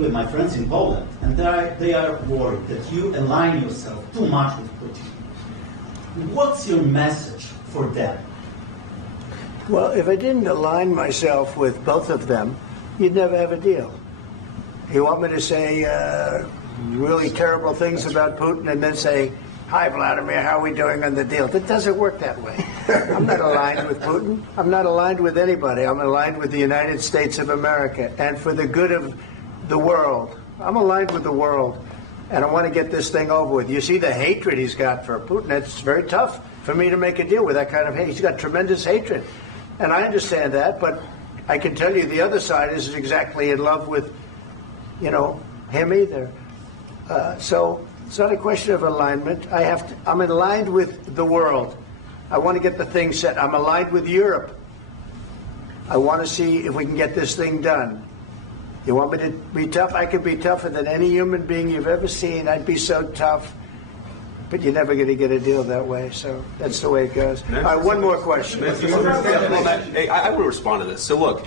talking with my friends in Poland, and they are worried that you align yourself too much with Putin. What's your message for them? Well, if I didn't align myself with both of them, you'd never have a deal. You want me to say really terrible things about Putin and then say, "Hi, Vladimir, how are we doing on the deal?" It doesn't work that way. I'm not aligned with Putin. I'm not aligned with anybody. I'm aligned with the United States of America and for the good of the world. I'm aligned with the world, and I want to get this thing over with. You see the hatred he's got for Putin. It's very tough for me to make a deal with that kind of hate. He's got tremendous hatred, and I understand that, but I can tell you the other side isn't exactly in love with, him either. So it's not a question of alignment. I'm aligned with the world. I want to get the thing set. I'm aligned with Europe. I want to see if we can get this thing done. You want me to be tough? I could be tougher than any human being you've ever seen. I'd be so tough. But you're never going to get a deal that way. So that's the way it goes. All right, one more question. I want to respond to this. So look,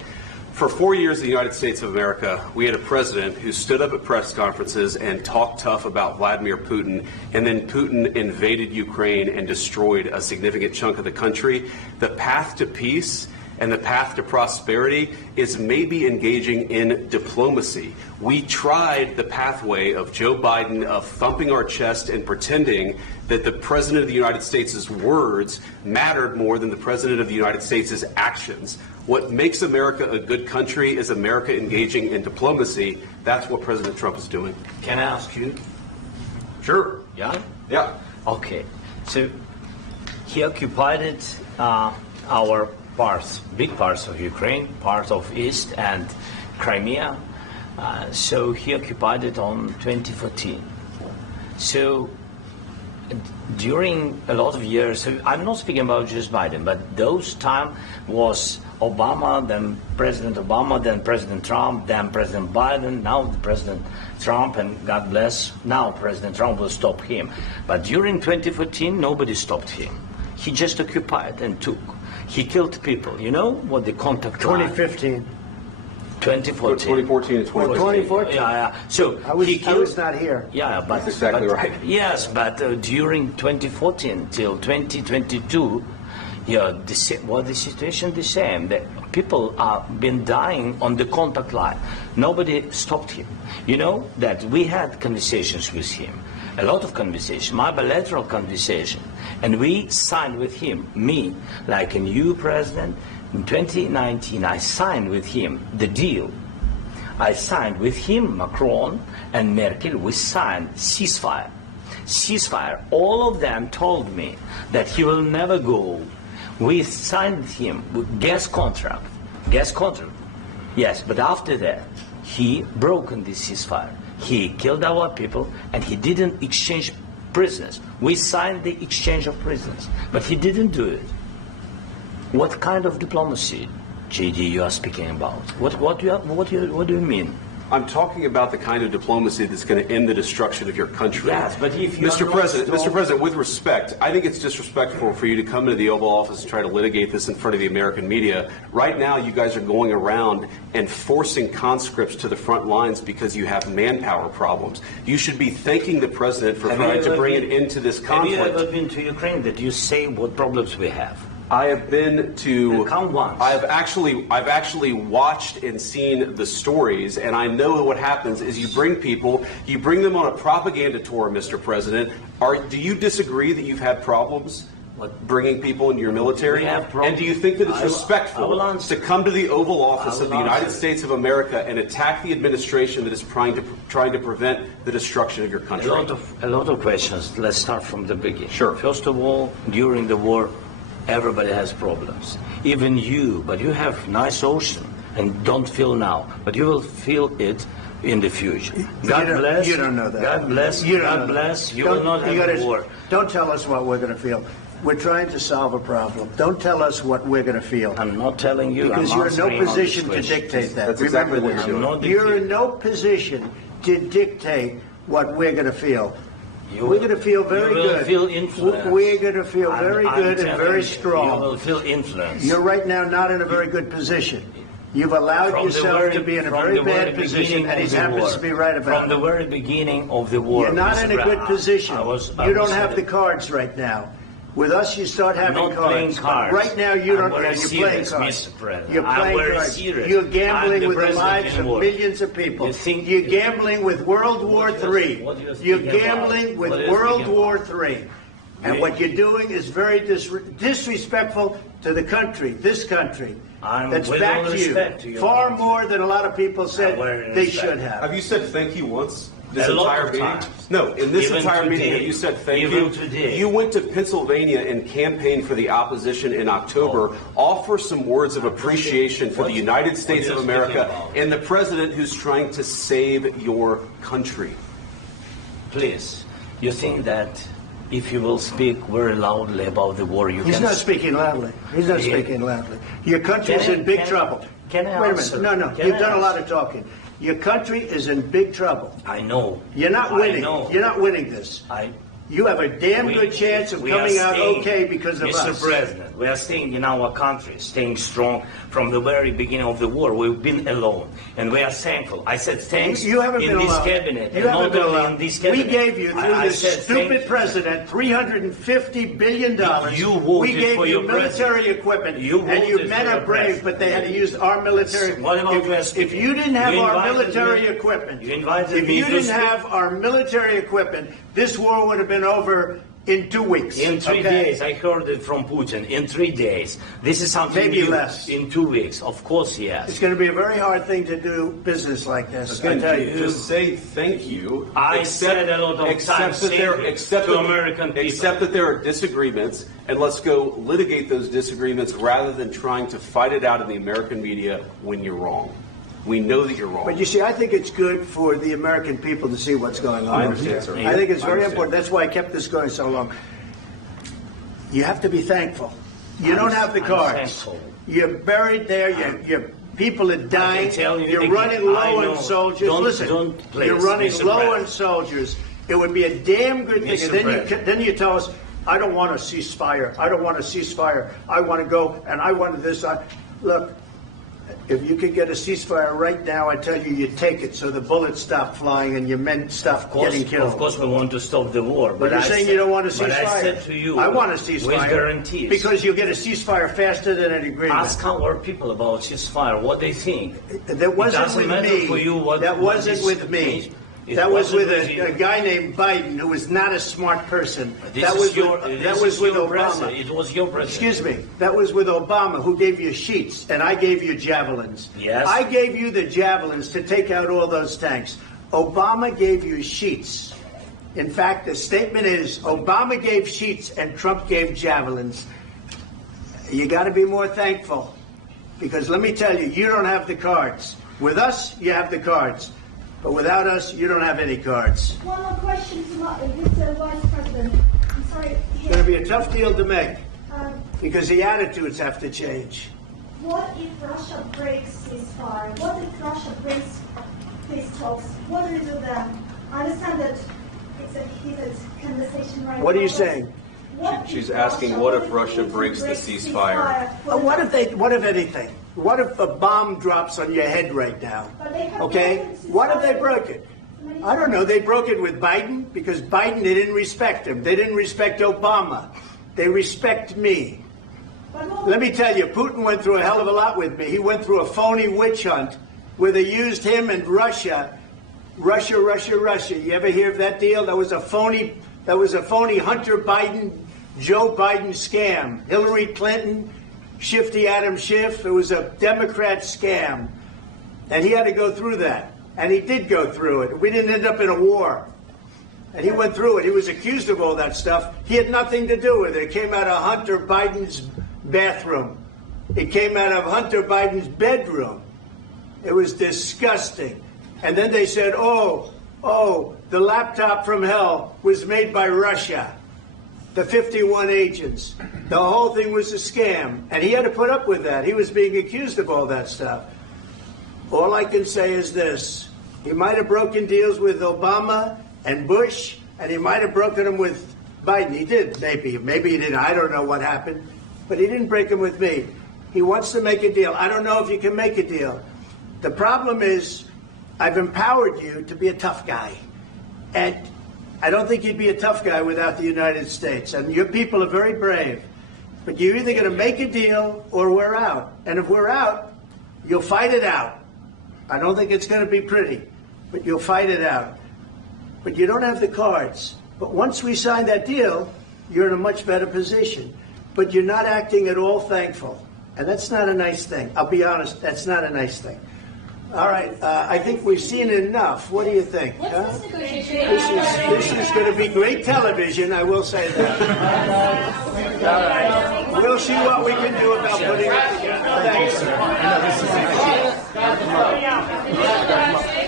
for 4 years in the United States of America, we had a president who stood up at press conferences and talked tough about Vladimir Putin, and then Putin invaded Ukraine and destroyed a significant chunk of the country. The path to peace and the path to prosperity is maybe engaging in diplomacy. We tried the pathway of Joe Biden of thumping our chest and pretending that the President of the United States' words mattered more than the President of the United States' actions. What makes America a good country is America engaging in diplomacy. That's what President Trump is doing. Can I ask you? Sure. Yeah? Yeah. Okay. So he occupied our parts, big parts of Ukraine, part of East and Crimea. So he occupied it on 2014. So during a lot of years, so I'm not speaking about just Biden, but those time was Obama, then President Obama, then President Trump, then President Biden, now President Trump, and God bless, now President Trump will stop him. But during 2014, nobody stopped him. He just occupied and took. He killed people. You know what the contact 2015. 2014 2014. and 2014. 2014. Yeah. So I was not here. Yeah, but that's exactly right. Yes, but during 2014 till 2022, the situation the same. The people have been dying on the contact line. Nobody stopped him. You know that we had conversations with him, a lot of conversations, my bilateral conversation, and we signed with him, me, like a new president. In 2019, I signed with him the deal. I signed with him, Macron and Merkel, we signed ceasefire. Ceasefire. All of them told me that he will never go. We signed with him with gas contract. Gas contract. Yes, but after that, he broken this ceasefire. He killed our people and he didn't exchange prisoners. We signed the exchange of prisoners, but he didn't do it. What kind of diplomacy, JD, you are speaking about? What do you mean? I'm talking about the kind of diplomacy that's going to end the destruction of your country. Yes, but if you Mr. President, with respect, I think it's disrespectful for you to come into the Oval Office and try to litigate this in front of the American media. Right now, you guys are going around and forcing conscripts to the front lines because you have manpower problems. You should be thanking the President for trying to bring an end to this conflict. Have you ever been to Ukraine that you say what problems we have? I have been to. Count once. I've actually watched and seen the stories, and I know what happens is you bring them on a propaganda tour, Mr. President. Do you disagree that you've had problems bringing people into your military? And do you think that it's respectful to come to the Oval Office of the United States of America and attack the administration that is trying to prevent the destruction of your country? A lot of questions. Let's start from the beginning. Sure. First of all, during the war, everybody has problems, even you, but you have nice ocean and don't feel now, but you will feel it in the future. God bless. You don't know that. God bless. God bless. You will not have a war. Don't tell us what we're going to feel. We're trying to solve a problem. Don't tell us what we're going to feel. I'm not telling you. Because you're in no position to dictate that. That's exactly what you're doing. You're in no position to dictate what we're going to feel. We're going to feel very good. You will feel influence. We're going to feel very good and very strong. You will feel influence. You're right now not in a very good position. You've allowed From the yourself very- to be in a from very the very bad position, beginning and he of the happens war. to be right about From the it. very beginning of the war. You're not Mr. in a good Brown, position. I You don't was have in the cards right now. With us, you start having not playing cards. cards. Right now, you I'm don't. very You're playing serious, cards. Mr. President. You're I'm playing very cards. serious. You're I'm gambling the with the president lives in of war. millions of people. You think- You're gambling with World War What do you- III. what do you You're speak about? gambling with What do you World speak War about? III. And Yeah. what you're doing is very disrespectful to the country, this country. I'm That's with back all to respect to you. your Far country. more than a lot of people said very they respect. should have. Have you said thank you once? This A lot entire of meeting? times. No, in this Even entire meeting, today. have you said thank Even you? today. You went to Pennsylvania and campaigned for the opposition in October. Offer some words of appreciation for the United States what of are you speaking America about? and the president who's trying to save your country. Please, you think that if you will speak very loudly about the war, you He's can... not speaking loudly. He's not Yeah. speaking loudly. Your country's Can I- in big can I- trouble. can I Wait a answer? minute. No, Can you've I done a lot answer? of talking. Your country is in big trouble. I know. You're not I winning. know. You're not winning this. You have a damn We- good chance of we are coming out staying- okay because of Mr. us. President, we are staying in our country, staying strong from the very beginning of the war. We've been alone, and we are thankful. I said thanks You haven't in been this alone. cabinet, You and haven't not been only alone. in this We cabinet. gave you, through I this said thank stupid you. president, $350 billion. You voted we gave for you your military president. equipment, You and you voted men for are your brave, president. but they had to use our military. What about if, West if you didn't have You our invited military me- equipment, you invited if me you to didn't speak. have our military equipment, this war would have been over in 2 weeks. In 3 okay? days, I heard it from Putin. In 3 days, this is something Maybe new. less. In 2 weeks, of course, yes. It's going to be a very hard thing to do business like this. I tell you. Just say thank you. I said a lot of accept times that there, thank you accept to that- American people. Accept that there are disagreements, and let's go litigate those disagreements rather than trying to fight it out in the American media when you're wrong. We know that you're wrong. But you see, I think it's good for the American people to see what's going on. I understand, sir. I think it's I very understand. important. That's why I kept this going so long. You have to be thankful. You don't have the I'm cards. thankful. You're buried there. Your people are dying. tell you You're again, running I low know. on soldiers. Don't- Listen, don't please, you're running Mr. low on President. soldiers. It would be a damn good thing. Mr. And then President. then you tell us, I don't want a ceasefire. I don't want a ceasefire. I want to go and I want this. Look, if you could get a ceasefire right now, I tell you, you take it so the bullets stop flying and your men stop getting killed. Of course, we want to stop the war. But you're I saying said- you don't want a ceasefire. But I said to you, I want a ceasefire. with guarantees. Because you'll get a ceasefire faster than an agreement. Ask our people about ceasefire, what they think. That wasn't doesn't with matter me. for you what- that what wasn't is- with me. it That was with wasn't with a you. guy named Biden who was not a smart person. This That is was your, with, this that was is with your Obama. president. It was your president. Excuse me. That was with Obama, who gave you sheets, and I gave you javelins. Yes. I gave you the javelins to take out all those tanks. Obama gave you sheets. In fact, the statement is Obama gave sheets and Trump gave javelins. You got to be more thankful, because let me tell you, you don't have the cards. With us, you have the cards. But without us, you don't have any cards. One more question to Mr. Vice President. I'm sorry. It's going to be a tough deal to make, Um, because the attitudes have to change. what if Russia breaks ceasefire? What if Russia breaks peace talks? What do you do then? I understand that it's a heated conversation right now. What are you but saying? what She's if asking, what if Putin Russia breaks the ceasefire? What if anything? What if a bomb drops on your head right now? But they have Okay? broken ceasefire What if they broke it? many I don't know. They broke it with Biden because Biden, they didn't respect him. They didn't respect Obama. They respect me. But what- Let me tell you, Putin went through a hell of a lot with me. He went through a phony witch hunt where they used him and Russia. Russia. You ever hear of that deal? That was a phony Hunter Biden, Joe Biden scam. Hillary Clinton, Shifty Adam Schiff. It was a Democrat scam. And he had to go through that. And he did go through it. We didn't end up in a war. And he went through it. He was accused of all that stuff. He had nothing to do with it. It came out of Hunter Biden's bathroom. It came out of Hunter Biden's bedroom. It was disgusting. And then they said, oh, the laptop from hell was made by Russia. The 51 agents. The whole thing was a scam. And he had to put up with that. He was being accused of all that stuff. All I can say is this. He might have broken deals with Obama and Bush, and he might have broken them with Biden. He did, maybe. Maybe he didn't. I don't know what happened. But he didn't break them with me. He wants to make a deal. I don't know if you can make a deal. The problem is, I've empowered you to be a tough guy. And I don't think you'd be a tough guy without the United States. And your people are very brave. But you're either going to make a deal or we're out. And if we're out, you'll fight it out. I don't think it's going to be pretty, but you'll fight it out. But you don't have the cards. But once we sign that deal, you're in a much better position. But you're not acting at all thankful. And that's not a nice thing. I'll be honest, that's not a nice thing. All right, I think we've seen enough. What do you think? What's this negotiation? This is going to be great television, I will say that. All right. We'll see what we can do about putting it together. Thanks, sir.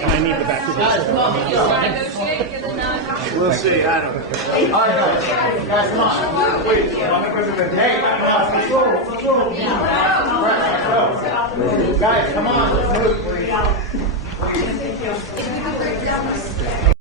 I need the back of this. We'll see. I don't know. Guys, come on. Wait. Hey, guys, come on. Let's move.